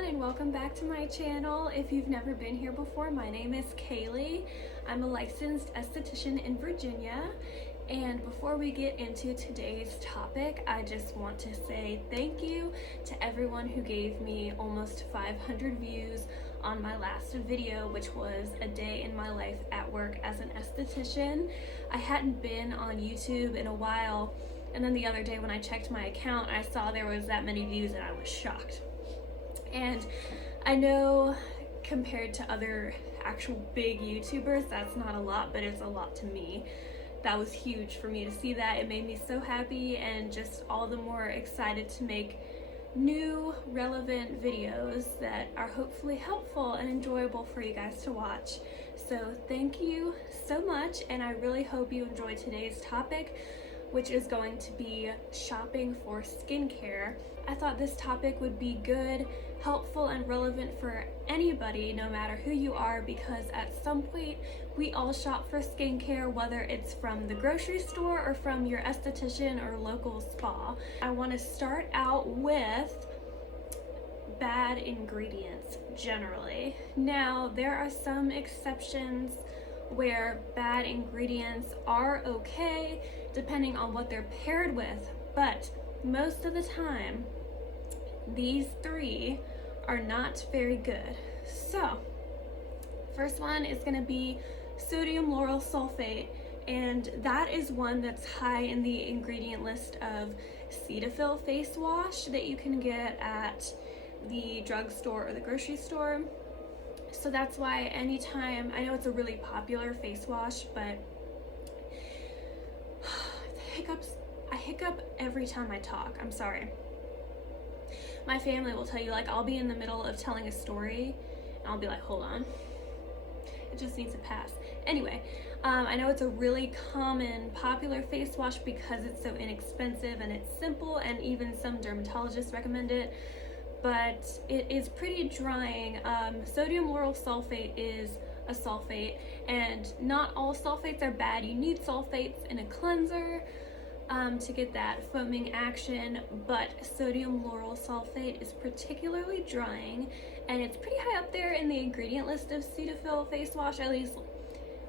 everyone, and welcome back to my channel. If you've never been here before, my name is Kaylee. I'm a licensed esthetician in Virginia, and before we get into today's topic, I just want to say thank you to everyone who gave me almost 500 views on my last video, which was a day in my life at work as an esthetician. I hadn't been on YouTube in a while, and then the other day when I checked my account, I saw there was that many views and I was shocked. And I know compared to other actual big YouTubers, that's not a lot, but it's a lot to me. That was huge for me to see that. It made me so happy and just all the more excited to make new relevant videos that are hopefully helpful and enjoyable for you guys to watch. So thank you so much, and I really hope you enjoy today's topic, which is going to be shopping for skincare. I thought this topic would be good, helpful, and relevant for anybody, no matter who you are, because at some point we all shop for skincare, whether it's from the grocery store or from your esthetician or local spa. I want to start out with bad ingredients generally. Now, there are some exceptions where bad ingredients are okay depending on what they're paired with, but most of the time these three are not very good. So first one is going to be sodium lauryl sulfate, and that is one that's high in the ingredient list of Cetaphil face wash that you can get at the drugstore or the grocery store. So that's why anytime, I know it's a really popular face wash, but I hiccup every time I talk. I'm sorry. My family will tell you, like, I'll be in the middle of telling a story and I'll be like, hold on, it just needs to pass. Anyway, I know it's a really common, popular face wash because it's so inexpensive and it's simple, and even some dermatologists recommend it, but it is pretty drying. Sodium lauryl sulfate is a sulfate, and not all sulfates are bad. You need sulfates in a cleanser to get that foaming action, but sodium lauryl sulfate is particularly drying, and it's pretty high up there in the ingredient list of Cetaphil face wash, at least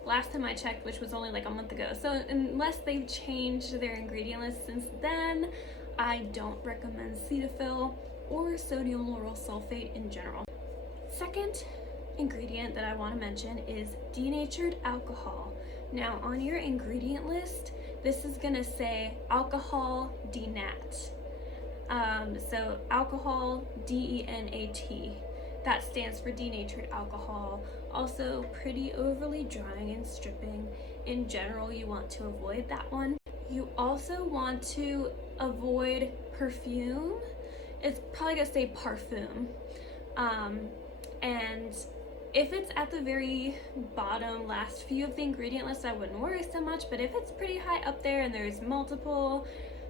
last time I checked, which was only like a month ago. So unless they've changed their ingredient list since then, I don't recommend Cetaphil or sodium lauryl sulfate in general. Second ingredient that I want to mention is denatured alcohol. Now, on your ingredient list, this is going to say alcohol denat. So alcohol, D-E-N-A-T. That stands for denatured alcohol. Also pretty overly drying and stripping. In general, you want to avoid that one. You also want to avoid perfume. It's probably gonna say parfum. And if it's at the very bottom, last few of the ingredient list, I wouldn't worry so much, but if it's pretty high up there and there's multiple,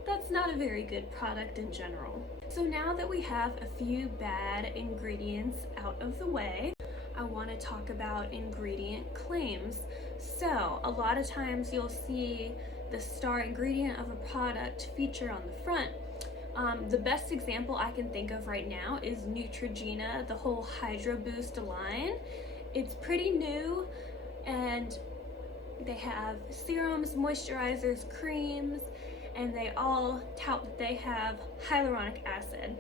that's not a very good product in general. So now that we have a few bad ingredients out of the way, I want to talk about ingredient claims. So a lot of times you'll see the star ingredient of a product featured on the front. The best example I can think of right now is Neutrogena, the whole Hydro Boost line. It's pretty new, and they have serums, moisturizers, creams, and they all tout that they have hyaluronic acid.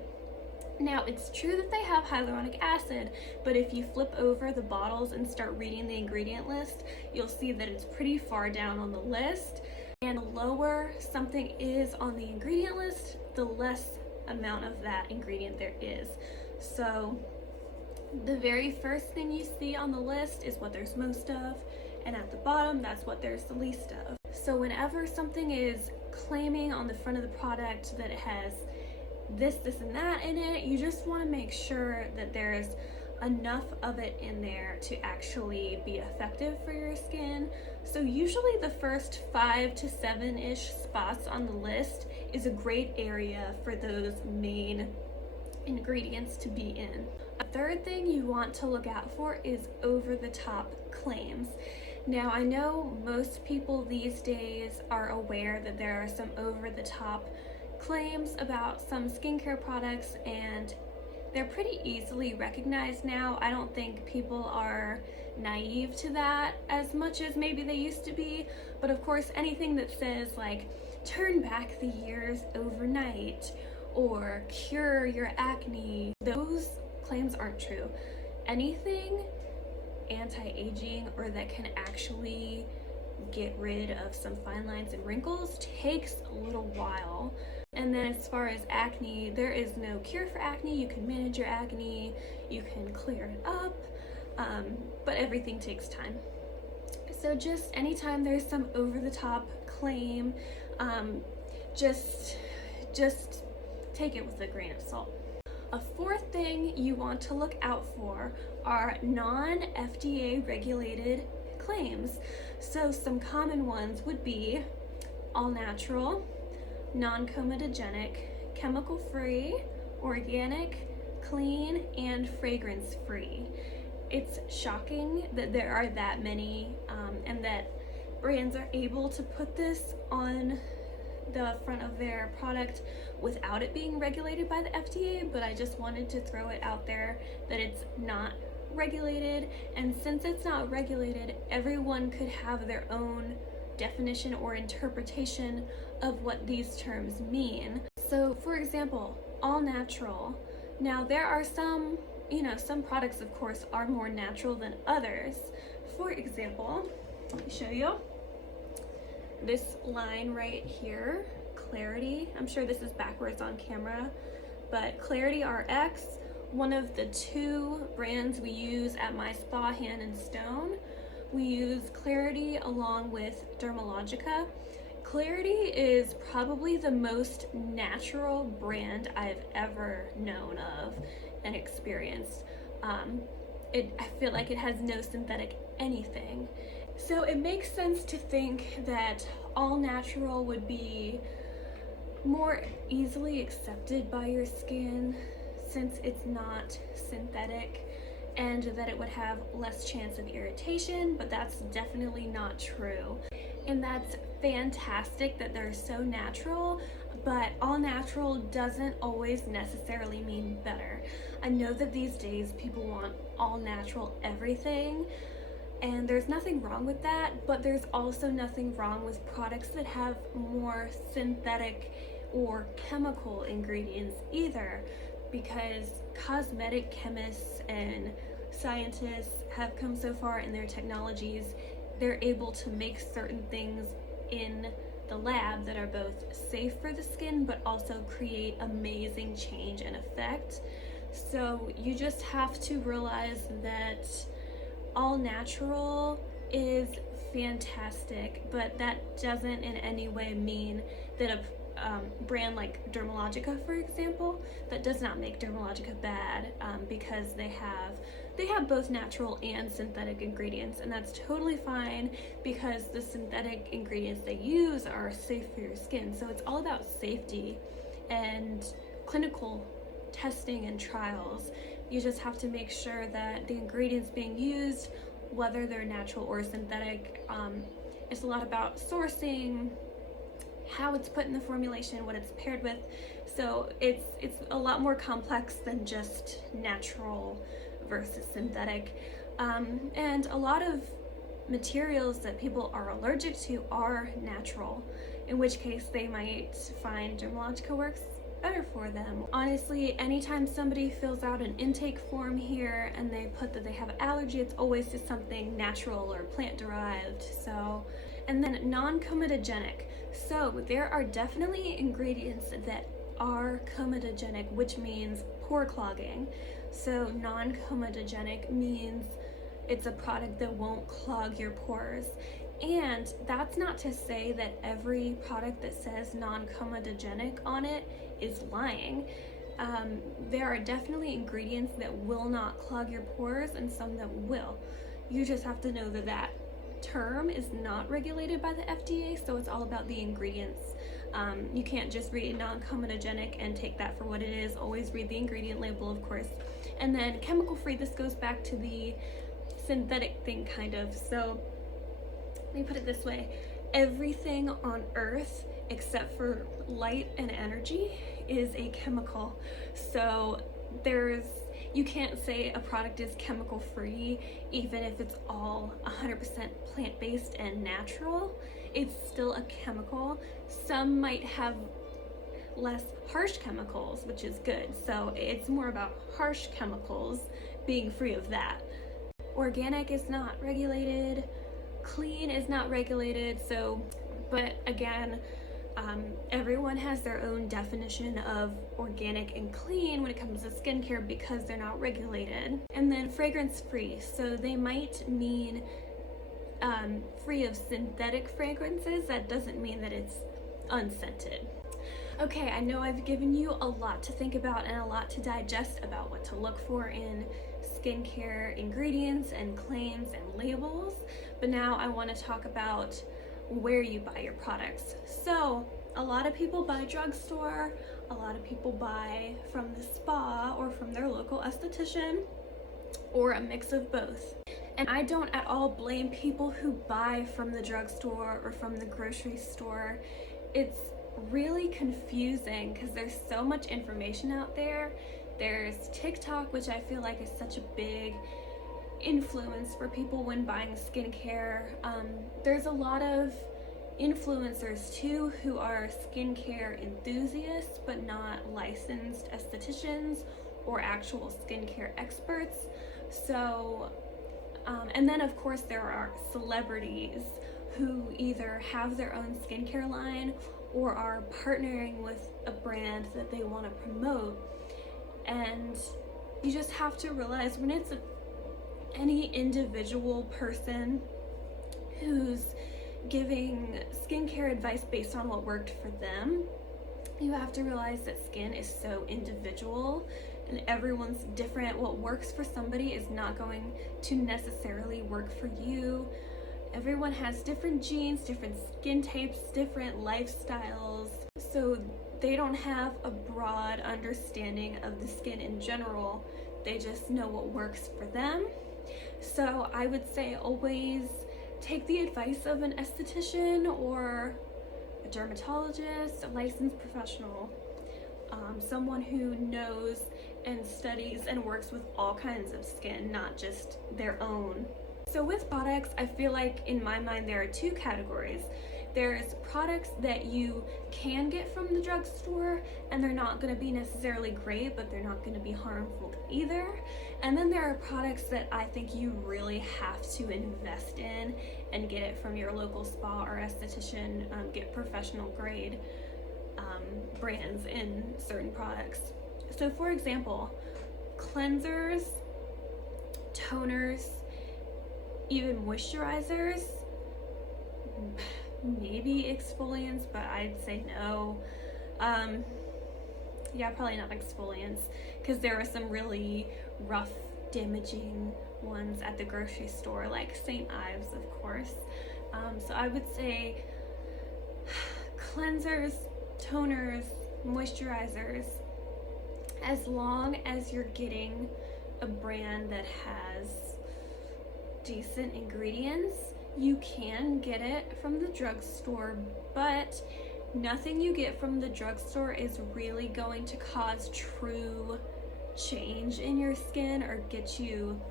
Now, it's true that they have hyaluronic acid, but if you flip over the bottles and start reading the ingredient list, you'll see that it's pretty far down on the list. And the lower something is on the ingredient list, the less amount of that ingredient there is. So the very first thing you see on the list is what there's most of, and at the bottom, that's what there's the least of. So whenever something is claiming on the front of the product that it has this, and that in it, you just want to make sure that there's enough of it in there to actually be effective for your skin. So usually the first 5 to 7-ish spots on the list is a great area for those main ingredients to be in. A third thing you want to look out for is over-the-top claims. Now, I know most people these days are aware that there are some over-the-top claims about some skincare products, and they're pretty easily recognized now. I don't think people are naive to that as much as maybe they used to be, but of course anything that says like turn back the years overnight or cure your acne, those claims aren't true. Anything anti-aging or that can actually get rid of some fine lines and wrinkles takes a little while. And then as far as acne, there is no cure for acne. You can manage your acne, you can clear it up, but everything takes time. So just anytime there's some over-the-top claim, just take it with a grain of salt. A fourth thing you want to look out for are non-FDA regulated claims. So some common ones would be all natural, non-comedogenic, chemical-free, organic, clean, and fragrance-free. It's shocking that there are that many and that brands are able to put this on the front of their product without it being regulated by the FDA, but I just wanted to throw it out there that it's not regulated, and since it's not regulated, everyone could have their own definition or interpretation of what these terms mean. So for example, all natural. Now there are some products of course are more natural than others. For example, let me show you this line right here, Clarity. I'm sure this is backwards on camera, but Clarity RX, one of the 2 brands we use at my spa, Hand and Stone. We use Clarity along with Dermalogica. Clarity is probably the most natural brand I've ever known of and experienced. I feel like it has no synthetic anything. So it makes sense to think that all natural would be more easily accepted by your skin since it's not synthetic, and that it would have less chance of irritation, but that's definitely not true. And that's fantastic that they're so natural, but all natural doesn't always necessarily mean better. I know that these days people want all natural everything, and there's nothing wrong with that, but there's also nothing wrong with products that have more synthetic or chemical ingredients either, because cosmetic chemists and scientists have come so far in their technologies, they're able to make certain things in the lab that are both safe for the skin but also create amazing change and effect. So you just have to realize that all natural is fantastic, but that doesn't in any way mean that a brand like Dermalogica, for example, that does not make Dermalogica bad, because they have both natural and synthetic ingredients, and that's totally fine because the synthetic ingredients they use are safe for your skin. So it's all about safety and clinical testing and trials. You just have to make sure that the ingredients being used, whether they're natural or synthetic, it's a lot about sourcing, how it's put in the formulation, what it's paired with. So it's a lot more complex than just natural versus synthetic. And a lot of materials that people are allergic to are natural, in which case they might find Dermalogica works better for them. Honestly, anytime somebody fills out an intake form here and they put that they have allergy, it's always to something natural or plant derived. So, and then non-comedogenic. So there are definitely ingredients that are comedogenic, which means pore clogging. So non-comedogenic means it's a product that won't clog your pores. And that's not to say that every product that says non-comedogenic on it is lying. There are definitely ingredients that will not clog your pores and some that will. You just have to know that that term is not regulated by the FDA, so it's all about the ingredients. You can't just read non-comedogenic and take that for what it is. Always read the ingredient label, of course. And then chemical-free, this goes back to the synthetic thing kind of. So let me put it this way. Everything on Earth except for light and energy is a chemical. So you can't say a product is chemical free even if it's all 100% plant-based and natural. It's still a chemical. Some might have less harsh chemicals, which is good. So it's more about harsh chemicals being free of that. Organic is not regulated, clean is not regulated. So, but again, everyone has their own definition of organic and clean when it comes to skincare because they're not regulated. And then fragrance free, so they might mean free of synthetic fragrances. That doesn't mean that it's unscented. Okay, I know I've given you a lot to think about and a lot to digest about what to look for in skincare ingredients and claims and labels, but now I want to talk about where you buy your products. So a lot of people buy drugstore, a lot of people buy from the spa or from their local esthetician, or a mix of both. And I don't at all blame people who buy from the drugstore or from the grocery store. It's really confusing because there's so much information out there. There's TikTok, which I feel like is such a big influence for people when buying skincare. There's a lot of influencers too who are skincare enthusiasts but not licensed estheticians or actual skincare experts. So and then of course there are celebrities who either have their own skincare line or are partnering with a brand that they want to promote. And you just have to realize when it's any individual person who's giving skincare advice based on what worked for them, you have to realize that skin is so individual and everyone's different. What works for somebody is not going to necessarily work for you. Everyone has different genes, different skin types, different lifestyles, so they don't have a broad understanding of the skin in general. They just know what works for them. So I would say always take the advice of an esthetician or a dermatologist, a licensed professional, someone who knows and studies and works with all kinds of skin, not just their own. So with products, I feel like in my mind there are two categories. There's products that you can get from the drugstore and they're not going to be necessarily great, but they're not going to be harmful either. And then there are products that I think you really have to invest in and get it from your local spa or esthetician, get professional grade brands in certain products. So for example, cleansers, toners, even moisturizers, maybe exfoliants, but I'd say no. Yeah, probably not exfoliants, because there are some really rough, damaging ones at the grocery store, like St. Ives, of course. So I would say cleansers, toners, moisturizers, as long as you're getting a brand that has decent ingredients, you can get it from the drugstore, but nothing you get from the drugstore is really going to cause true change in your skin or get you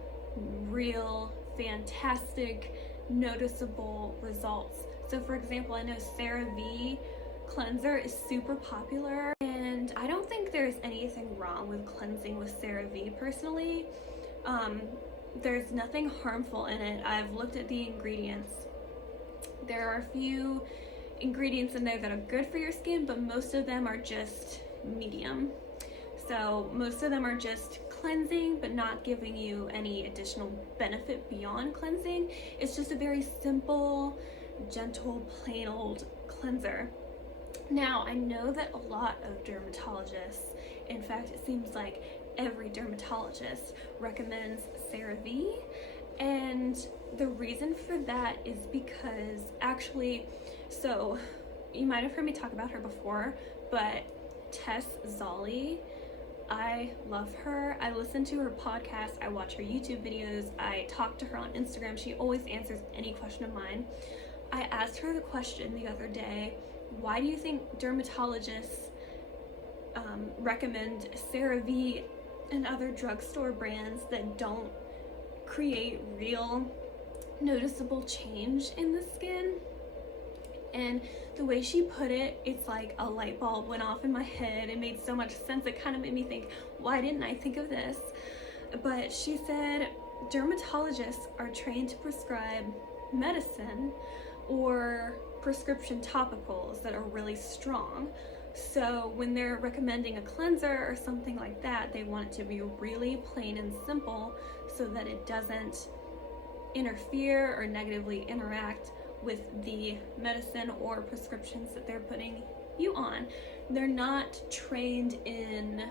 real, fantastic, noticeable results. So for example, I know CeraVe cleanser is super popular, and I don't think there's anything wrong with cleansing with CeraVe personally. There's nothing harmful in it. I've looked at the ingredients. There are a few ingredients in there that are good for your skin, but most of them are just medium. So most of them are just cleansing, but not giving you any additional benefit beyond cleansing. It's just a very simple, gentle, plain old cleanser. Now, I know that a lot of dermatologists, in fact, it seems like every dermatologist recommends CeraVe, and the reason for that is because actually, so you might have heard me talk about her before, but Tess Zolli, I love her. I listen to her podcast, I watch her YouTube videos, I talk to her on Instagram. She always answers any question of mine. I asked her the question the other day, why do you think dermatologists recommend CeraVe and other drugstore brands that don't create real noticeable change in the skin. And the way she put it, it's like a light bulb went off in my head. It made so much sense. It kind of made me think, why didn't I think of this? But she said dermatologists are trained to prescribe medicine or prescription topicals that are really strong. So when they're recommending a cleanser or something like that, they want it to be really plain and simple so that it doesn't interfere or negatively interact with the medicine or prescriptions that they're putting you on. They're not trained in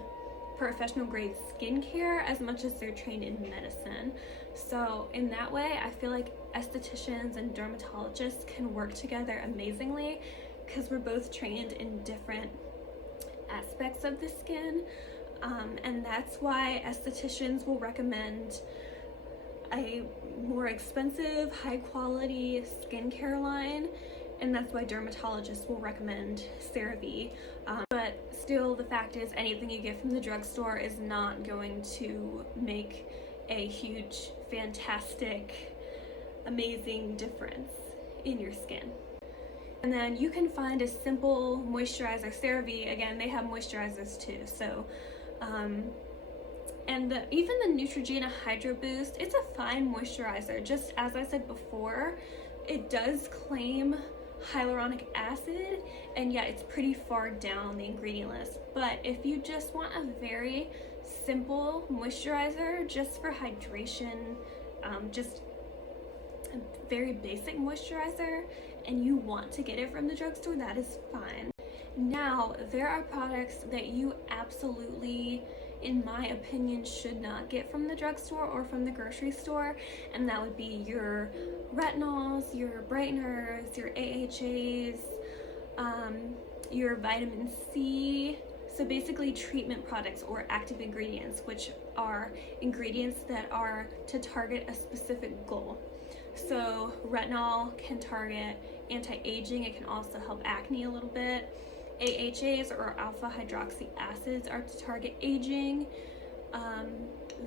professional grade skincare as much as they're trained in medicine. So in that way, I feel like estheticians and dermatologists can work together amazingly because we're both trained in different aspects of the skin. And that's why estheticians will recommend a more expensive, high quality skincare line, and that's why dermatologists will recommend CeraVe. But still, the fact is, anything you get from the drugstore is not going to make a huge, fantastic, amazing difference in your skin. And then you can find a simple moisturizer. CeraVe, again, they have moisturizers too. So, even the Neutrogena Hydro Boost, it's a fine moisturizer. Just as I said before, it does claim hyaluronic acid, and yet it's pretty far down the ingredient list. But if you just want a very simple moisturizer just for hydration, just a very basic moisturizer, and you want to get it from the drugstore, that is fine. Now, there are products that you absolutely, in my opinion, should not get from the drugstore or from the grocery store, and that would be your retinols, your brighteners, your AHAs, your vitamin C. So basically treatment products or active ingredients, which are ingredients that are to target a specific goal. So retinol can target anti-aging. It can also help acne a little bit. AHAs, or alpha hydroxy acids, are to target aging.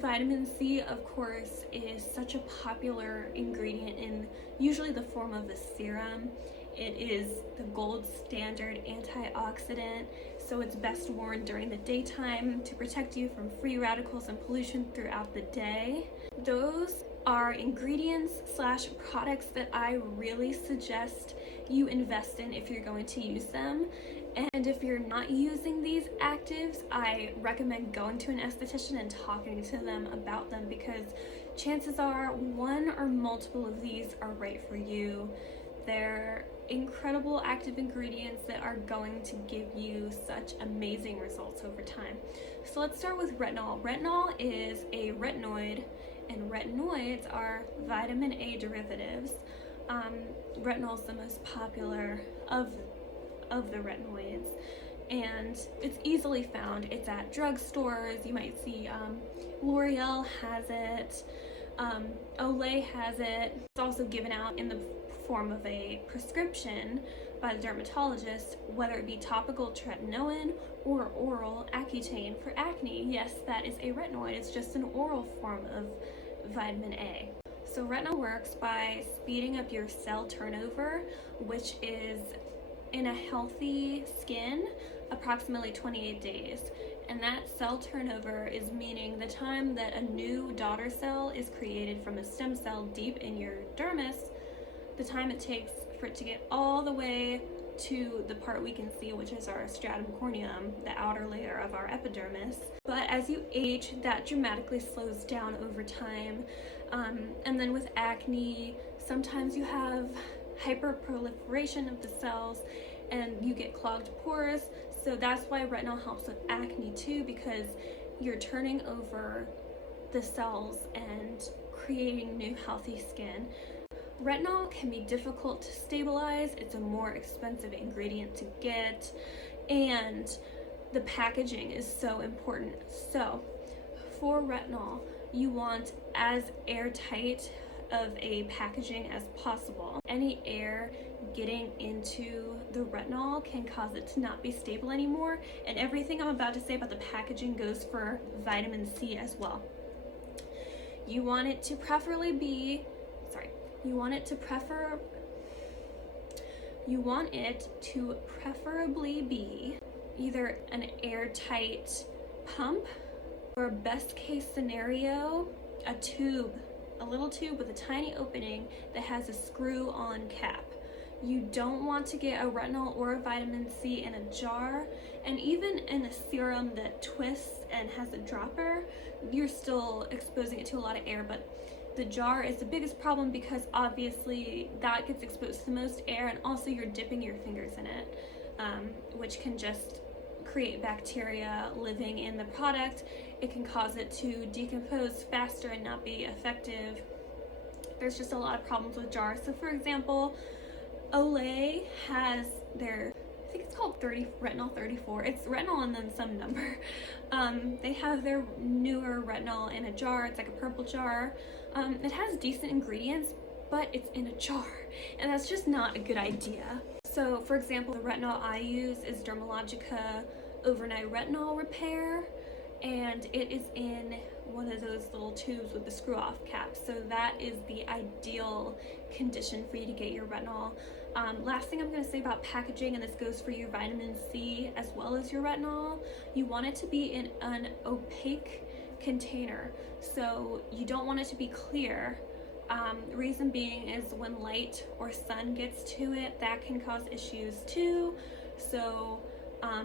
Vitamin C, of course, is such a popular ingredient in usually the form of a serum. It is the gold standard antioxidant, so it's best worn during the daytime to protect you from free radicals and pollution throughout the day. Those are ingredients slash products that I really suggest you invest in if you're going to use them. And if you're not using these actives, I recommend going to an esthetician and talking to them about them, because chances are one or multiple of these are right for you. They're incredible active ingredients that are going to give you such amazing results over time. So let's start with retinol. Retinol is a retinoid, and retinoids are vitamin A derivatives. Retinol is the most popular of the retinoids, and it's easily found. It's at drugstores. You might see L'Oreal has it, Olay has it. It's also given out in the form of a prescription by the dermatologist, whether it be topical tretinoin or oral Accutane for acne. Yes, that is a retinoid. It's just an oral form of vitamin A. So retinol works by speeding up your cell turnover, which is, in a healthy skin, approximately 28 days. And that cell turnover is meaning the time that a new daughter cell is created from a stem cell deep in your dermis, the time it takes for it to get all the way to the part we can see, which is our stratum corneum, the outer layer of our epidermis. But as you age, that dramatically slows down over time. And then with acne, sometimes you have hyperproliferation of the cells and you get clogged pores. So that's why retinol helps with acne too, because you're turning over the cells and creating new healthy skin. Retinol can be difficult to stabilize. It's a more expensive ingredient to get, and the packaging is so important. So for retinol, you want as airtight of a packaging as possible. Any air getting into the retinol can cause it to not be stable anymore. And everything I'm about to say about the packaging goes for vitamin C as well. You want it to preferably be, you want it to preferably be either an airtight pump, or best case scenario, a little tube with a tiny opening that has a screw-on cap. You don't want to get a retinol or a vitamin C in a jar, and even in a serum that twists and has a dropper, you're still exposing it to a lot of air. But the jar is the biggest problem because obviously that gets exposed to the most air, and also you're dipping your fingers in it, which can just create bacteria living in the product. It can cause it to decompose faster and not be effective. There's just a lot of problems with jars. So for example, Olay has their, I think it's called retinol 34. It's retinol and then some number. They have their newer retinol in a jar. It's like a purple jar. It has decent ingredients, but it's in a jar, and that's just not a good idea. So for example, the retinol I use is Dermalogica Overnight Retinol Repair, and it is in one of those little tubes with the screw off cap. So that is the ideal condition for you to get your retinol. Last thing I'm going to say about packaging, and this goes for your vitamin C as well as your retinol, you want it to be in an opaque container. So you don't want it to be clear. Reason being is when light or sun gets to it, that can cause issues too. So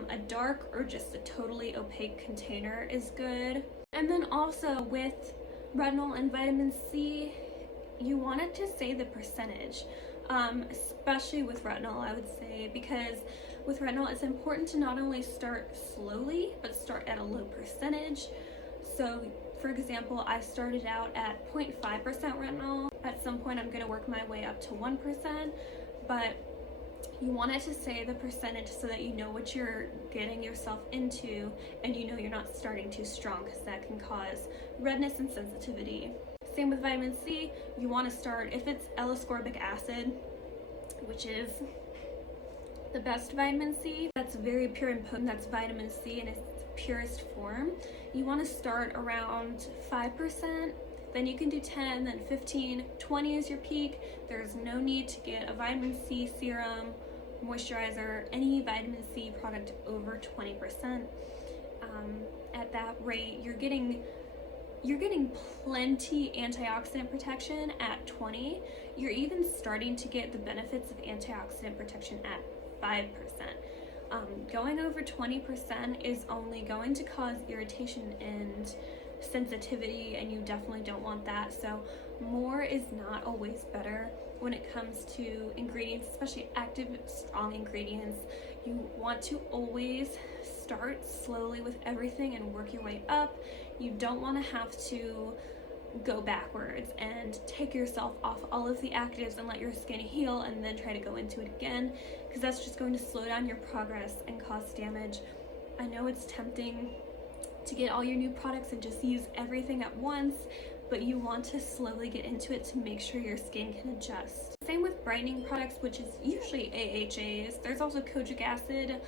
a dark or just a totally opaque container is good. And then also with retinol and vitamin C, you want it to say the percentage, especially with retinol, I would say, because with retinol, it's important to not only start slowly, but start at a low percentage. So for example, I started out at 0.5% retinol. At some point, I'm gonna work my way up to 1%, but you want it to say the percentage so that you know what you're getting yourself into, and you know you're not starting too strong, because that can cause redness and sensitivity. Same with vitamin C. You want to start, if it's L-ascorbic acid, which is the best vitamin C, that's very pure and potent, that's vitamin C in its purest form. You want to start around 5%, then you can do 10, then 15, 20 is your peak. There's no need to get a vitamin C serum, moisturizer, any vitamin C product over 20%. At that rate, you're getting plenty antioxidant protection at 20. You're even starting to get the benefits of antioxidant protection at 5%. Going over 20% is only going to cause irritation and sensitivity, and you definitely don't want that. So more is not always better when it comes to ingredients, especially active, strong ingredients. You want to always start slowly with everything and work your way up. You don't want to have to go backwards and take yourself off all of the actives and let your skin heal and then try to go into it again, because that's just going to slow down your progress and cause damage. I know it's tempting to get all your new products and just use everything at once, but you want to slowly get into it to make sure your skin can adjust. Same with brightening products, which is usually AHAs. There's also kojic acid,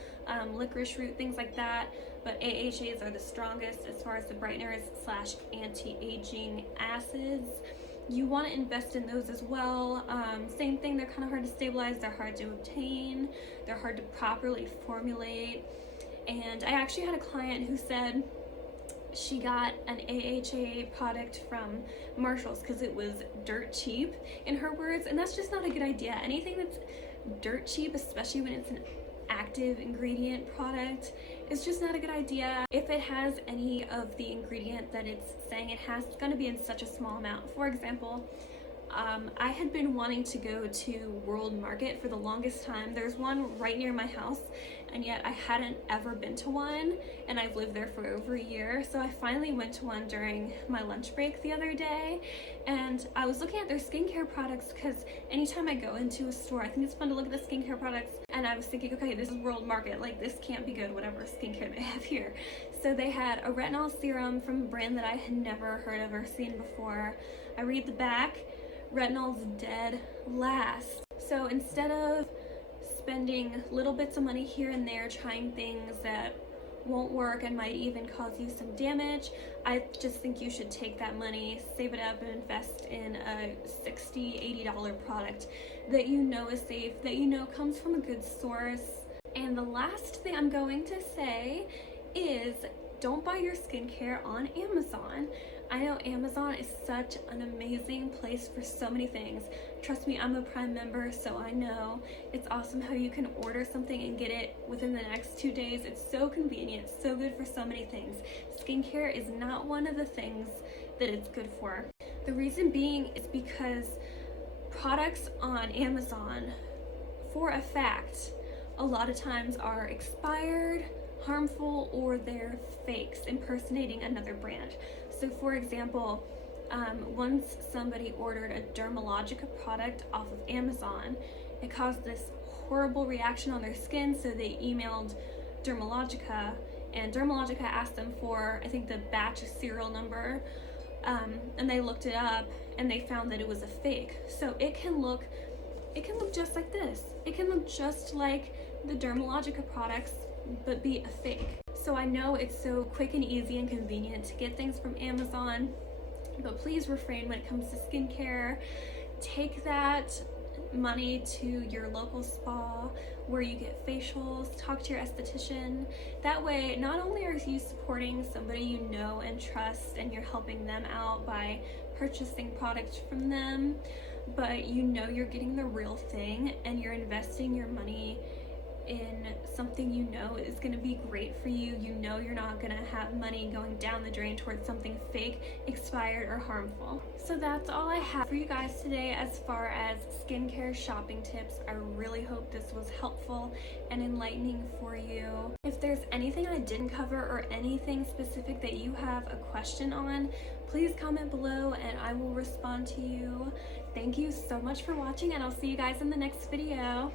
licorice root, things like that, but AHAs are the strongest as far as the brighteners / anti-aging acids. You want to invest in those as well. Same thing, they're kind of hard to stabilize, they're hard to obtain, they're hard to properly formulate. And I actually had a client who said she got an AHA product from Marshall's because it was dirt cheap, in her words, and that's just not a good idea. Anything that's dirt cheap, especially when it's an active ingredient product, is just not a good idea. If it has any of the ingredient that it's saying it has, it's going to be in such a small amount. For example, I had been wanting to go to World Market for the longest time. There's one right near my house, and yet I hadn't ever been to one, and I've lived there for over a year. So I finally went to one during my lunch break the other day, and I was looking at their skincare products, because anytime I go into a store, I think it's fun to look at the skincare products, and I was thinking, okay, this is World Market, like this can't be good, whatever skincare they have here. So they had a retinol serum from a brand that I had never heard of or seen before. I read the back, retinol's dead last. So instead of spending little bits of money here and there trying things that won't work and might even cause you some damage, I just think you should take that money, save it up, and invest in a $60, $80 product that you know is safe, that you know comes from a good source. And the last thing I'm going to say is don't buy your skincare on Amazon. I know Amazon is such an amazing place for so many things. Trust me, I'm a Prime member, so I know it's awesome how you can order something and get it within the next 2 days. It's so convenient, so good for so many things. Skincare is not one of the things that it's good for. The reason being is because products on Amazon, for a fact, a lot of times are expired, harmful, or they're fakes impersonating another brand. So for example, once somebody ordered a Dermalogica product off of Amazon, it caused this horrible reaction on their skin, so they emailed Dermalogica, and Dermalogica asked them for, I think, the batch serial number, and they looked it up and they found that it was a fake. So it can look just like this. It can look just like the Dermalogica products, but be a fake. So I know it's so quick and easy and convenient to get things from Amazon, but please refrain when it comes to skincare. Take that money to your local spa where you get facials, talk to your esthetician. That way, not only are you supporting somebody you know and trust, and you're helping them out by purchasing products from them, but you know you're getting the real thing and you're investing your money in something you know is going to be great for you. You know you're not going to have money going down the drain towards something fake, expired, or harmful. So that's all I have for you guys today as far as skincare shopping tips. I really hope this was helpful and enlightening for you. If there's anything I didn't cover or anything specific that you have a question on, please comment below and I will respond to you. Thank you so much for watching, and I'll see you guys in the next video.